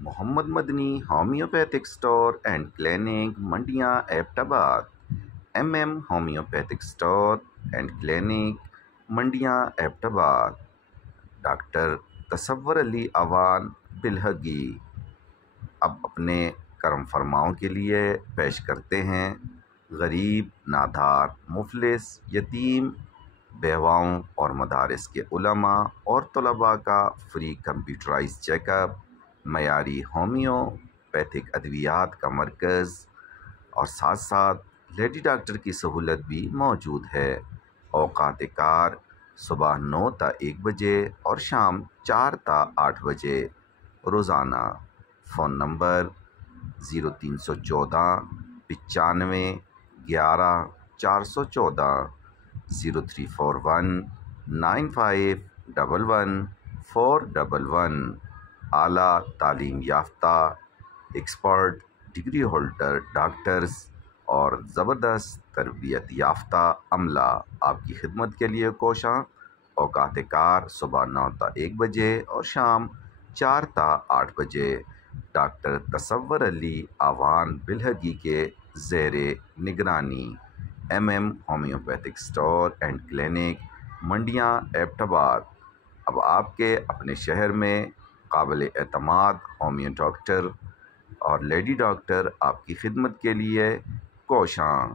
Muhammad Madni homeopathic store and clinic Mandian Abbottabad. MM homeopathic store and clinic Mandian Abbottabad. Doctor Tasawar Ali Awan بلہگی اب اپنے کرم فرماؤں کے لیے پیش کرتے ہیں غریب، نادار، مفلس، یتیم، بیواؤں اور مدارس کے علماء اور طلباء کا فری کمپیوٹرائز چیک اپ، معیاری ہومیوپیتھک ادویات کا مرکز اور ساتھ ساتھ لیڈی ڈاکٹر کی سہولت بھی موجود ہے۔ اوقات کار صبح 9 تا 1 بجے اور شام 4 تا 8 بجے روزانہ۔ Phone number 0314 95 11 414 0341 95 11 411۔ اعلیٰ تعلیم یافتہ ایکسپرٹ ڈگری ہولڈر ڈاکٹرز اور زبردست تربیت یافتہ عملہ آپ کی خدمت کے لیے کوشاں۔ اوقات کار صبح 9 تا 1 بجے اور شام 4 تا 8 بجے ڈاکٹر تصور علی اوان بلہگی کے زیر نگرانی۔ MM homeopathic store and clinic Mandian Abbottabad اب آپ کے اپنے شہر میں قابل اعتماد ہومیو ڈاکٹر اور لیڈی ڈاکٹر آپ کی خدمت کے لیے کوشاں۔